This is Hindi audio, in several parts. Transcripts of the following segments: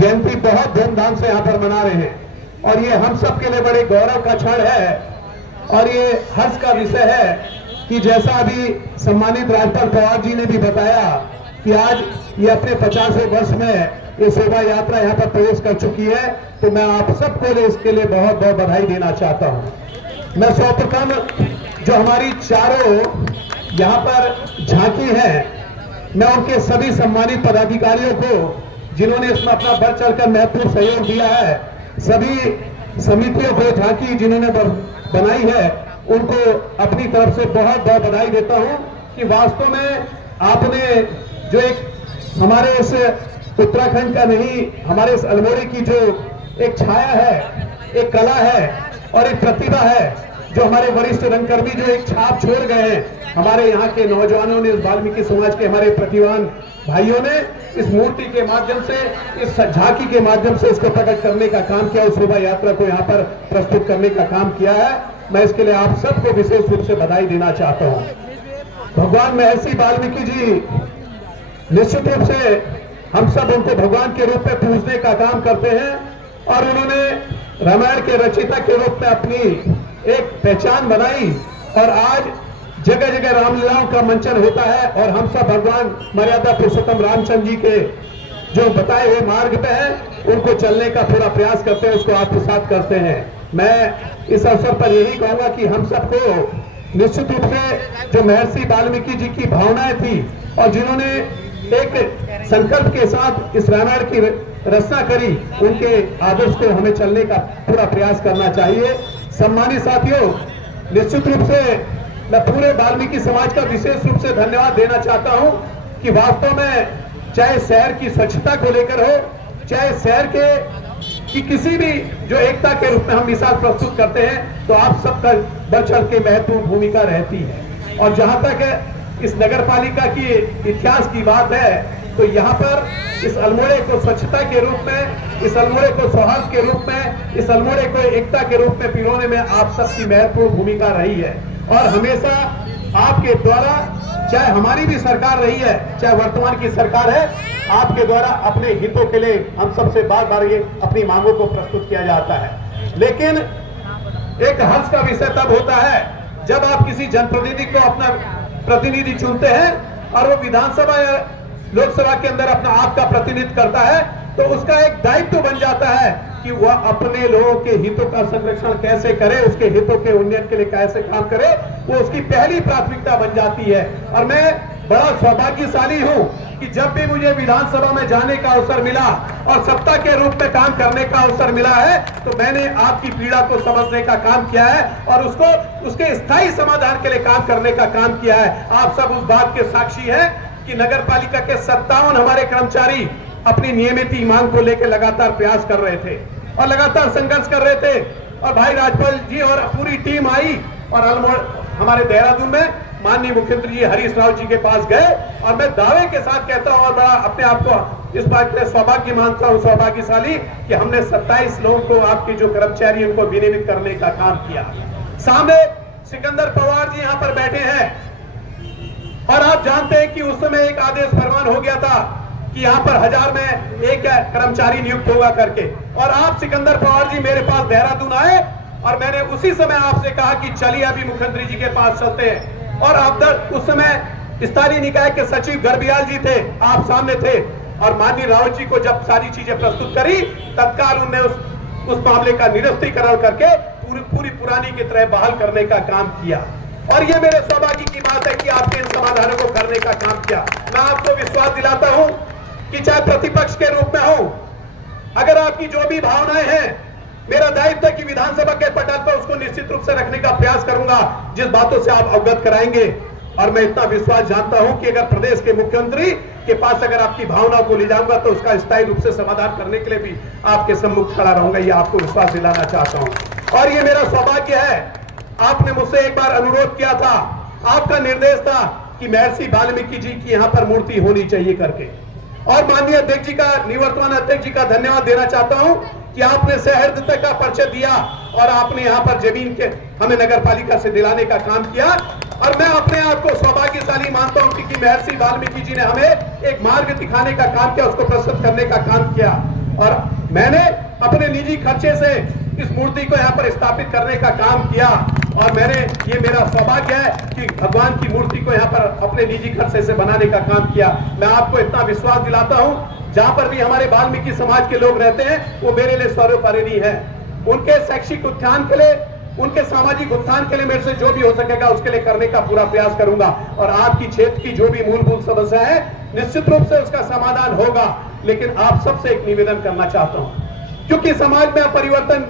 जयंती बहुत धूमधाम से यहाँ पर मना रहे हैं और ये हम सब के लिए बड़े गौरव का क्षण है और ये हर्ष का विषय है कि जैसा अभी सम्मानित राज्यपाल पवार जी ने भी बताया कि आज ये अपने 50वें वर्ष में ये शोभा यात्रा यहाँ पर प्रवेश कर चुकी है, तो मैं आप सबको इसके लिए बहुत बहुत बधाई देना चाहता हूँ। मैं सर्वप्रथम जो हमारी चारों यहाँ पर झांकी है, मैं उनके सभी सम्मानित पदाधिकारियों को जिन्होंने इसमें अपना बढ़ चढ़कर महत्वपूर्ण सहयोग दिया है, सभी समितियों को झांकी जिन्होंने बनाई है, उनको अपनी तरफ से बहुत बहुत बधाई देता हूं कि वास्तव में आपने जो एक हमारे इस उत्तराखंड का नहीं, हमारे इस अल्मोड़े की जो एक छाया है, एक कला है और एक प्रतिभा है, जो हमारे वरिष्ठ रंगकर्मी जो एक छाप छोड़ गए हैं, हमारे यहाँ के नौजवानों ने, वाल्मीकि समाज के हमारे प्रतिभावान भाइयों ने इस मूर्ति के माध्यम से, इस झांकी के माध्यम से इसको प्रकट करने का काम किया, उस शोभा यात्रा को यहाँ पर प्रस्तुत करने का काम किया है। मैं इसके लिए आप सबको विशेष रूप से बधाई देना चाहता हूँ। भगवान महर्षि वाल्मीकि जी निश्चित रूप से हम सब उनको भगवान के रूप में पूजने का काम करते हैं और उन्होंने रामायण के रचयिता के रूप में अपनी एक पहचान बनाई और आज जगह जगह रामलीलाओं का मंचन होता है और हम सब भगवान मर्यादा पुरुषोत्तम रामचंद्र जी के जो बताए हुए मार्ग पे हैं उनको चलने का पूरा प्रयास करते हैं, उसको आत्मसात करते हैं। मैं इस अवसर पर यही कहूंगा कि हम सबको निश्चित रूप से जो महर्षि वाल्मीकि जी की भावनाएं थी और जिन्होंने एक संकल्प के साथ इस रामायण की रचना करी, उनके आदर्श को हमें चलने का पूरा प्रयास करना चाहिए। सम्मानित साथियों, निश्चित रूप से मैं पूरे वाल्मीकि समाज का विशेष रूप से धन्यवाद देना चाहता हूं कि वास्तव में चाहे शहर की स्वच्छता को लेकर हो, चाहे शहर की किसी भी जो एकता के रूप में हम मिसाल प्रस्तुत करते हैं, तो आप सबका बढ़ चढ़ के महत्वपूर्ण भूमिका रहती है। और जहां तक इस नगर पालिका की इतिहास की बात है, तो यहाँ पर इस अल्मोड़े को स्वच्छता के रूप में, इस अल्मोड़े को सौहार्द के रूप में, इस अल्मोड़े को एकता के रूप में पिरोने में आप सबकी महत्वपूर्ण भूमिका रही है और हमेशा आपके द्वारा, चाहे हमारी भी सरकार रही है, चाहे वर्तमान की सरकार है, आपके द्वारा अपने हितों के लिए हम सबसे बार बार ये अपनी मांगों को प्रस्तुत किया जाता है। लेकिन एक हर्ष का विषय तब होता है जब आप किसी जनप्रतिनिधि को अपना प्रतिनिधि चुनते हैं और वो विधानसभा या लोकसभा के अंदर अपना आपका प्रतिनिधित्व करता है, तो उसका एक दायित्व बन जाता है कि वह अपने लोगों के हितों का संरक्षण कैसे करे, उसके हितों के उन्नयन के लिए कैसे काम करे, वो उसकी पहली प्राथमिकता बन जाती है। और मैं बड़ा सौभाग्यशाली हूं कि जब भी मुझे विधानसभा में जाने का अवसर मिला और सत्ता के रूप में काम करने का अवसर मिला है, तो मैंने आपकी पीड़ा को समझने का काम किया है और उसको उसके स्थायी समाधान के लिए काम करने का काम किया है। आप सब उस बात के साक्षी हैं कि नगर पालिका के 57 हमारे कर्मचारी अपनी नियमित मांग को लेकर लगातार प्रयास कर रहे थे और लगातार संघर्ष कर रहे थे और भाई राज्यपाल जी और पूरी टीम आई और हमारे देहरादून में माननीय मुख्यमंत्री जी हरीश राव जी के पास गए और मैं दावे के साथ कहता हूं और बड़ा अपने आप को इस बात के सौभाग्य मानता हूं, सौभाग्यशाली, कि हमने 27 लोगों को, आपके जो कर्मचारी उनको विनियमित करने का काम किया। सामने सिकंदर पवार जी यहां पर बैठे हैं और आप जानते हैं कि उस समय एक आदेश फरमान हो गया था कि यहाँ पर 1000 में एक कर्मचारी नियुक्त होगा करके, और आप सिकंदर पवार जी मेरे पास देहरादून आए और मैंने उसी समय आपसे कहा कि चलिए अभी मुख्यमंत्री जी के पास चलते हैं। और आप उस समय स्थानीय निकाय के सचिव गर्बियाल जी थे, आप सामने थे और माननीय रावत जी को जब सारी चीजें प्रस्तुत करी, तत्काल उन्होंने उस मामले का निरस्तीकरण करके पूरी पुरानी की तरह बहाल करने का काम किया। और ये मेरे सौभाग्य की बात है कि आपने इन समाधानों को करने का काम किया। मैं आपको विश्वास दिलाता हूं कि चाहे प्रतिपक्ष के रूप में हो, अगर आपकी जो भी भावनाएं हैं, मेरा दायित्व है कि विधानसभा के पटल पर उसको निश्चित रूप से रखने का प्रयास करूंगा जिस बातों से आप अवगत कराएंगे। और मैं इतना विश्वास जानता हूं कि अगर प्रदेश के मुख्यमंत्री के पास अगर आपकी भावना को ले जाऊंगा तो उसका स्थायी रूप से समाधान करने के लिए भी आपके सम्मुख खड़ा रहूंगा, ये आपको विश्वास दिलाना चाहता हूं। और ये मेरा सौभाग्य है, आपने मुझसे एक बार अनुरोध किया था, आपका निर्देश था कि महर्षि वाल्मीकि जी की यहाँ पर मूर्ति होनी चाहिए करके, और माननीय अध्यक्ष जी का, निवर्तमान अध्यक्ष जी का धन्यवाद देना चाहता हूं कि आपने सहृदयता का परिचय दिया और आपने यहाँ पर जमीन के हमें नगर पालिका से दिलाने का काम किया। और मैं अपने आप को सौभाग्यशाली मानता हूं कि महर्षि वाल्मीकि जी ने हमें एक मार्ग दिखाने का काम किया, उसको प्रस्तुत करने का काम किया। और मैंने अपने निजी खर्चे से इस मूर्ति को यहाँ पर स्थापित करने का काम किया और ये मेरा सौभाग्य है कि भगवान की मूर्ति को यहाँ पर अपने निजी खर्चे से बनाने का काम किया। मैं आपको इतना विश्वास दिलाता हूँ, जहां पर भी हमारे वाल्मीकि समाज के लोग रहते हैं वो मेरे लिए सर्वोपरि है। उनके शैक्षिक उत्थान के लिए, उनके सामाजिक उत्थान के लिए मेरे से जो भी हो सकेगा उसके लिए करने का पूरा प्रयास करूंगा। और आपकी क्षेत्र की जो भी मूलभूत समस्या है निश्चित रूप से उसका समाधान होगा। लेकिन आप सबसे एक निवेदन करना चाहता हूं, क्योंकि समाज में परिवर्तन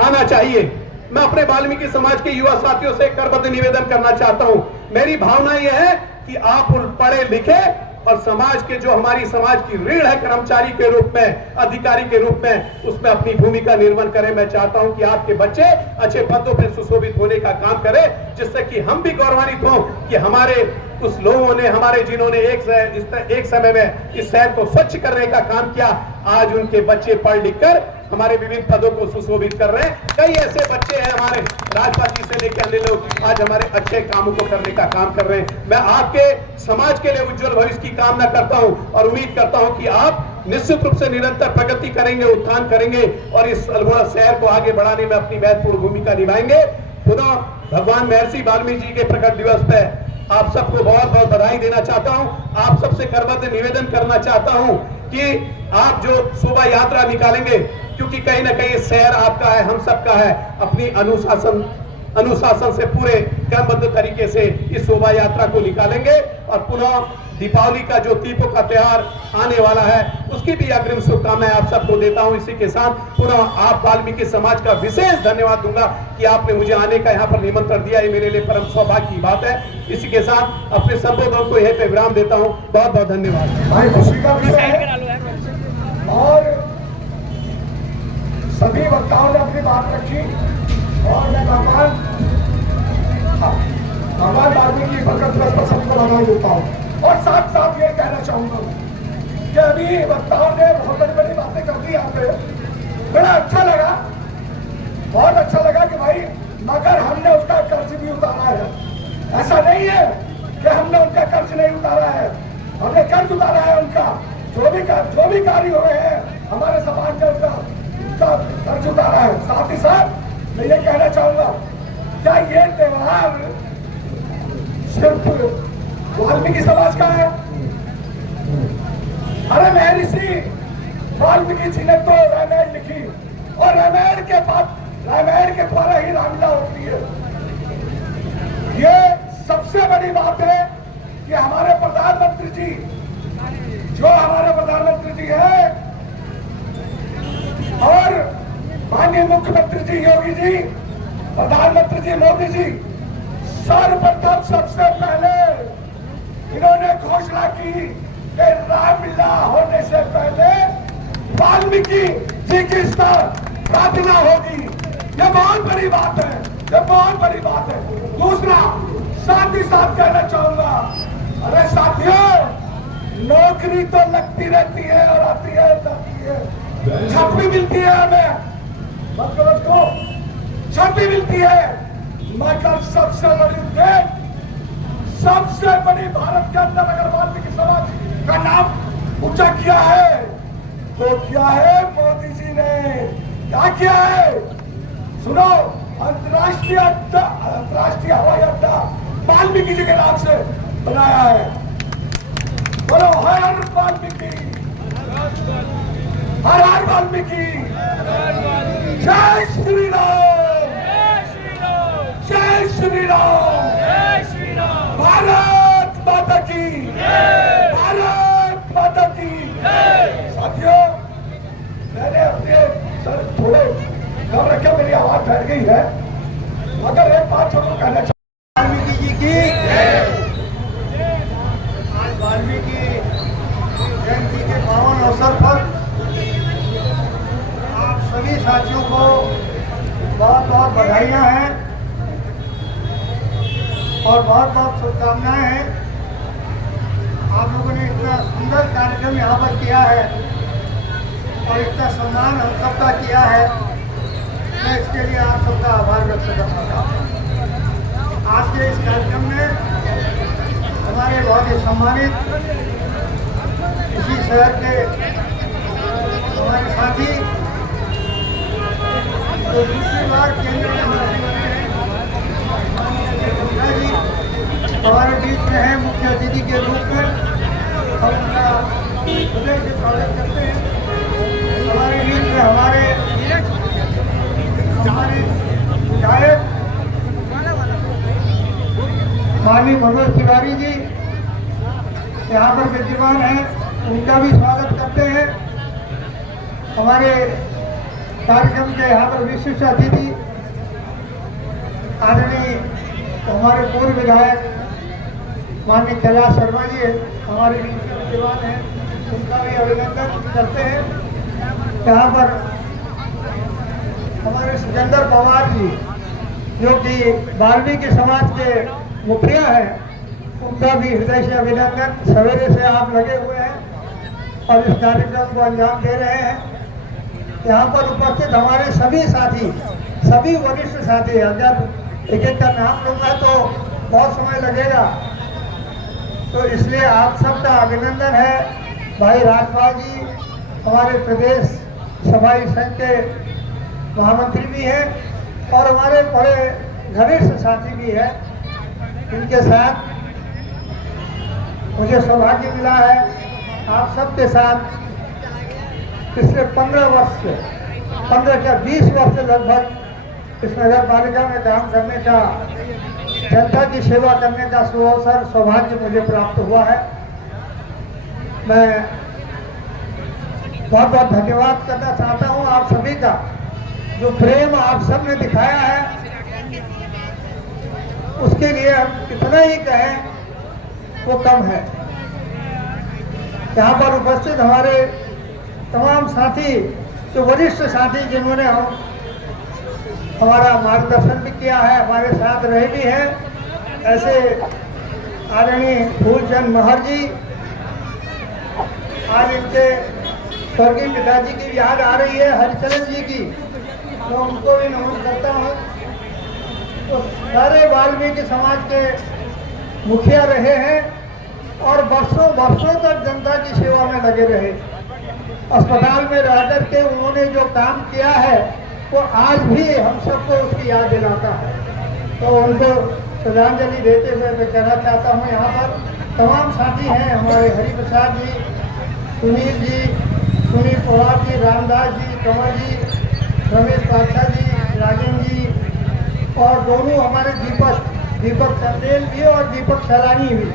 आना चाहिए। मैं अपने वाल्मीकि समाज के युवा साथियों से करबद्ध निवेदन करना चाहता हूं। मेरी भावना यह है कि आप पढ़े लिखे और समाज के जो हमारी समाज की रीढ़ है कर्मचारी के रूप में, अधिकारी के रूप में, उसमें अपनी भूमिका निर्वहन करें। मैं चाहता हूं कि आपके बच्चे अच्छे पदों पर सुशोभित होने का काम करें, जिससे कि हम भी गौरवान्वित हों कि हमारे उस लोगों ने, हमारे जिन्होंने एक समय में इस शहर को स्वच्छ करने का काम किया, आज उनके बच्चे पढ़ लिख कर हमारे विभिन्न पदों को सुशोभित कर रहे हैं। कई ऐसे बच्चे हैं हमारे राजपाल जी से लेकर अन्य लोग आज हमारे अच्छे कामों को करने का काम कर रहे हैं। मैं आपके समाज के लिए उज्जवल भविष्य की कामना करता हूं और उम्मीद करता हूं कि आप निश्चित रूप से निरंतर प्रगति करेंगे, उत्थान करेंगे और इस अल्मोड़ा शहर को आगे बढ़ाने में अपनी महत्वपूर्ण भूमिका निभाएंगे। पुनः भगवान महर्षि वाल्मीकि जी के प्रकट दिवस पे आप सबको बहुत बहुत बधाई देना चाहता हूं। आप सबसे करबद्ध निवेदन करना चाहता हूं कि आप जो शोभा यात्रा निकालेंगे, क्योंकि कहीं ना कहीं शहर आपका है, हम सबका है, अपनी अनुशासन से पूरे क्रमबद्ध तरीके से इस शोभा यात्रा को निकालेंगे और पुनः दीपावली का जो दीपों का त्योहार आने वाला है उसकी भी अग्रिम शुभकामनाएं आप सबको देता हूं। इसी के साथ पुनः आप वाल्मीकि समाज का विशेष धन्यवाद दूंगा कि आपने मुझे आने का यहाँ पर निमंत्रण दिया। ये मेरे लिए परम सौभाग्य की बात है। इसी के साथ अपने संबोधन को यहीं पे विराम देता हूँ। बहुत बहुत धन्यवाद। खुशी का विषय है और सभी वक्ताओं ने अपनी बात रखी और मैं भगवान वाल्मीकि प्रकट दिवस पर सबको बधाई देता हूँ। और साथ साथ ये कहना चाहूंगा कि अभी वक्ताओं ने बहुत बड़ी बड़ी बातें कर दी यहाँ पे, बड़ा अच्छा लगा, बहुत अच्छा लगा कि भाई मगर हमने उसका कर्ज भी उतारा है। ऐसा नहीं है कि हमने उनका कर्ज नहीं उतारा है, हमने कर्ज उतारा है उनका। जो भी कार्य हुए हैं हमारे समाज ने उनका कर्ज उतारा है। साथ ही साथ मैं ये कहना चाहूंगा, क्या ये त्योहार सिर्फ वाल्मीकि समाज का है? अरे महर्षि वाल्मीकि जी ने तो रामायण लिखी और रामायण के द्वारा ही रामलीला होती है। ये सबसे बड़ी बात है कि हमारे प्रधानमंत्री जी, जो हमारे प्रधानमंत्री जी है और माननीय मुख्यमंत्री जी योगी जी, प्रधानमंत्री जी मोदी जी, सर्वप्रथम सबसे पहले इन्होंने घोषणा की कि रामलीला होने से पहले वाल्मीकि जी की प्रार्थना होगी। ये बहुत बड़ी बात है, ये बहुत बड़ी बात है। दूसरा, साथ ही साथ कहना चाहूंगा, अरे साथियों, नौकरी तो लगती रहती है और आती है जाती है, छत भी मिलती है हमें, मतलब को छत भी मिलती है, मगर सबसे बड़ी भेंट, सबसे बड़ी भारत के अंदर अगर वाल्मीकि समाज का नाम ऊंचा किया है तो क्या है? मोदी जी ने क्या किया है? सुनो, अंतर्राष्ट्रीय हवाई अड्डा वाल्मीकि जी के नाम से बनाया है। बोलो हर वाल्मीकि, हर हर वाल्मीकि, जय श्री राम, जय श्री राम, भारत माता की, भारत माता की। साथियों, मैंने अपने सर थोड़े कम रखे, मेरी आवाज बैठ गई है, मगर एक बात जरूर कहना चाहूंगा, वाल्मीकि जी की आज वाल्मीकि जयंती के पावन अवसर पर आप सभी साथियों को बहुत बहुत बधाइयां हैं और बहुत बहुत शुभकामनाएं हैं। आप लोगों ने इतना सुंदर कार्यक्रम यहाँ पर किया है और इतना सम्मान हम सबका किया है, मैं इसके लिए आप सबका आभार व्यक्त करना हूँ। आज के इस कार्यक्रम में हमारे बहुत ही सम्मानित इसी शहर के हमारे साथी तो दूसरी बार केंद्र में मंत्री बने हैं जी, हमारे बीच में है मुख्य अतिथि के रूप में। हम उनका हृदय से स्वागत करते हैं। हमारे बीच में हमारे विधायक माननीय मनोज तिवारी जी यहाँ पर विद्यमान हैं, उनका भी स्वागत करते हैं। हमारे कार्यक्रम के यहाँ पर विशिष्ट अतिथि आदरणीय हमारे पूर्व विधायक माननीय कैलाश शर्मा जी हमारे बीच में विद्यमान हैं, उनका भी अभिनंदन करते हैं। यहाँ पर हमारे सिकंदर पवार जी जो कि वाल्मीकि समाज के मुखिया हैं, उनका भी हृदय से अभिनंदन। सवेरे से आप लगे हुए हैं और इस कार्यक्रम को अंजाम दे रहे हैं। यहाँ पर उपस्थित हमारे सभी साथी, सभी वरिष्ठ साथी, अगर एक एक का नाम लूंगा तो बहुत समय लगेगा, तो इसलिए आप सबका अभिनंदन है। भाई राजपाल जी हमारे प्रदेश सफाई संघ के महामंत्री भी हैं और हमारे बड़े घनिष्ठ साथी भी हैं। इनके साथ मुझे सौभाग्य मिला है आप सबके साथ पिछले 15 वर्ष से 20 वर्ष से लगभग इस नगर पालिका में काम करने का, जनता की सेवा करने का सुअवसर सौभाग्य मुझे प्राप्त हुआ है। मैं बहुत बहुत धन्यवाद करना चाहता हूं आप सभी का, जो प्रेम आप सब ने दिखाया है उसके लिए हम कितना ही कहें वो कम है। यहाँ पर उपस्थित हमारे तमाम साथी, जो वरिष्ठ साथी जिन्होंने हमारा मार्गदर्शन भी किया है, हमारे साथ रहे भी हैं, ऐसे आदरणीय फूलचंद महर जी, आज इनके स्वर्गीय पिताजी की याद आ रही है, हरिचरण जी की, मैं उनको भी नमन करता हूँ। तो सारे वाल्मीकि समाज के मुखिया रहे हैं और वर्षों वर्षों तक जनता की सेवा में लगे रहे। अस्पताल में रह कर के उन्होंने जो काम किया है वो आज भी हम सबको उसकी याद दिलाता है। तो उनको श्रद्धांजलि देते हुए मैं कहना चाहता हूँ, यहाँ पर तमाम साथी हैं हमारे, हरिप्रसाद जी, सुनील पवार जी, रामदास जी, कंवर जी, रमेश पाठा जी, राजेंद्र जी और दोनों हमारे दीपक चंदेल जी और दीपक सैलानी भी,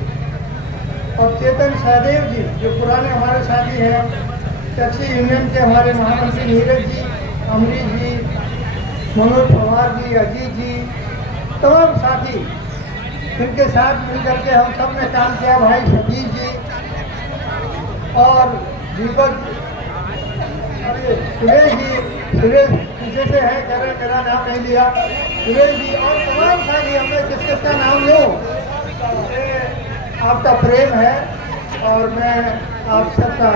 और चेतन सहदेव जी जो पुराने हमारे साथी हैं, टैक्सी यूनियन के हमारे महामंत्री नीरज जी, अमरीश जी, मनोज पवार जी, अजीत जी, तमाम साथी, इनके साथ मिलकर के हम सब ने काम किया। भाई सतीश जी और दीपक, सुरेश जी, सुरेश पीछे से है, कह रहे मेरा नाम नहीं लिया, सुरेश जी और तमाम साथी, हमें किस किस का नाम लूँ, आपका प्रेम है और मैं आप सबका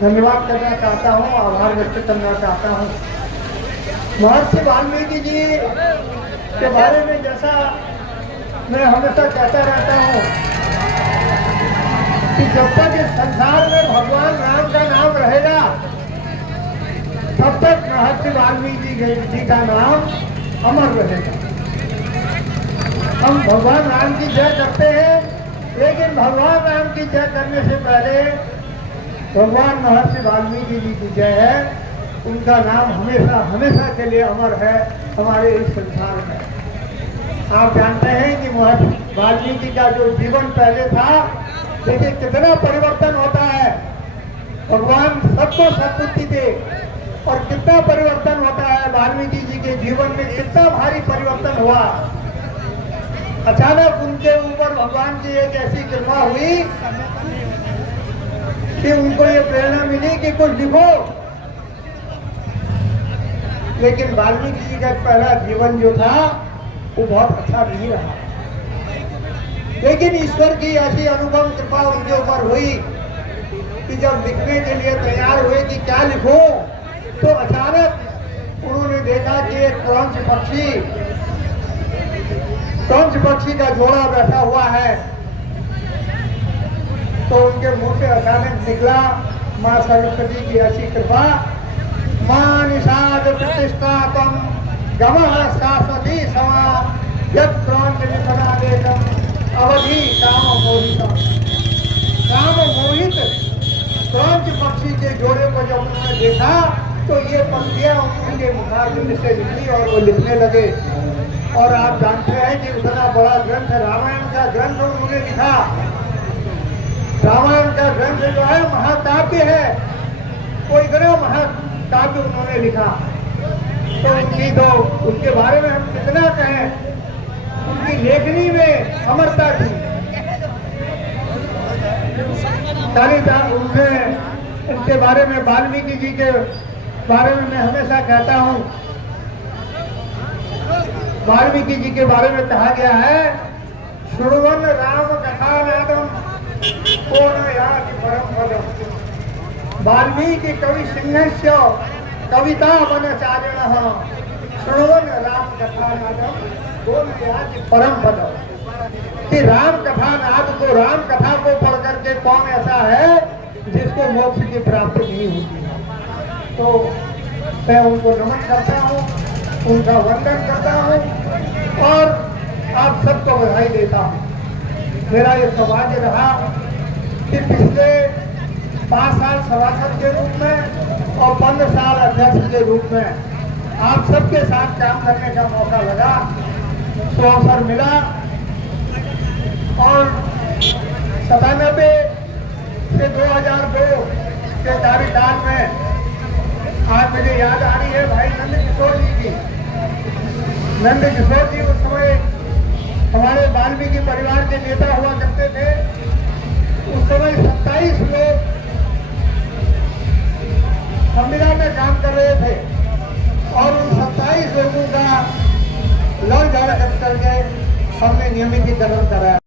धन्यवाद करना चाहता हूँ, आभार व्यक्त करना चाहता हूँ। महर्षि वाल्मीकि जी के बारे में जैसा मैं हमेशा कहता रहता हूँ कि जब तक इस संसार में भगवान राम का नाम रहेगा तब तक महर्षि वाल्मीकि जी का नाम अमर रहेगा। हम भगवान राम की जय करते हैं, लेकिन भगवान राम की जय करने से पहले भगवान महर्षि वाल्मीकि जी की जय है, उनका नाम हमेशा हमेशा के लिए अमर है हमारे इस संसार में। आप जानते हैं कि महर्षि वाल्मीकि का जो जीवन पहले था, देखिए कितना परिवर्तन होता है। भगवान सबको सद्बुद्धि दे और कितना परिवर्तन होता है। वाल्मीकि जी के जीवन में कितना भारी परिवर्तन हुआ। अचानक उनके ऊपर भगवान की एक ऐसी कृपा हुई कि उनको ये प्रेरणा मिली कि कुछ लिखो, लेकिन वाल्मीकि जी का पहला जीवन जो था वो बहुत अच्छा नहीं रहा। लेकिन ईश्वर की ऐसी अनुभव कृपा उनके ऊपर हुई कि जब लिखने के लिए तैयार हुए कि क्या लिखूं, तो अचानक उन्होंने देखा कि एक क्रंच पक्षी का जोड़ा बैठा हुआ है। तो उनके मुंह से अचानक निकला, माँ सरस्वती की ऐसी कृपा, माँ निषाद प्रतिष्ठा तम गमः शाश्वती समा यत् क्रांति विफला देकम अवधि काम मोहितम। काम मोहित क्रांति पक्षी के जोड़े को जब उन्होंने देखा तो ये पंक्तियां उनके मुखारबिंद से निकली और वो लिखने लगे। और आप जानते हैं कि उतना बड़ा ग्रंथ रामायण का ग्रंथ उन्होंने लिखा। रामायण का ग्रंथ जो है महाकाव्य है, वो इतना महाकाव्य उन्होंने लिखा। तो उनके बारे में हम कितना कहें, उनकी लेखनी में अमरता थी। कालिदास उनके बारे में, वाल्मीकि जी के बारे में मैं हमेशा कहता हूँ, वाल्मीकि जी के बारे में कहा गया है, श्रुण्वन् राम कथा नादम कोन याति परम पदम। वाल्मीकि कवि सिंहस्य कविता वनचारिणः श्रुण्वन् राम कथा नादम कोन याति परम पदम। कि राम कथा नाद को, राम कथा को पढ़ करके कौन ऐसा है जिसको मोक्ष की प्राप्ति नहीं होती है। तो मैं उनको नमन करता हूँ, उनका वंदन करता हूँ और आप सबको बधाई देता हूँ। मेरा ये सौभाग्य रहा कि पिछले 5 साल सभासद के रूप में और 15 साल अध्यक्ष के रूप में आप सबके साथ काम करने का मौका लगा, तो अवसर मिला। और 97 से 2002 के कार्यकाल में आज मुझे याद आ रही है भाई नंद किशोर जी की। नंद किशोर जी उस समय हमारे वाल्मीकि परिवार के नेता हुआ करते थे। उस समय 27 लोग संविदा में काम कर रहे थे और उन 27 लोगों का लड़ झगड़ करके हमने नियमितीकरण कराया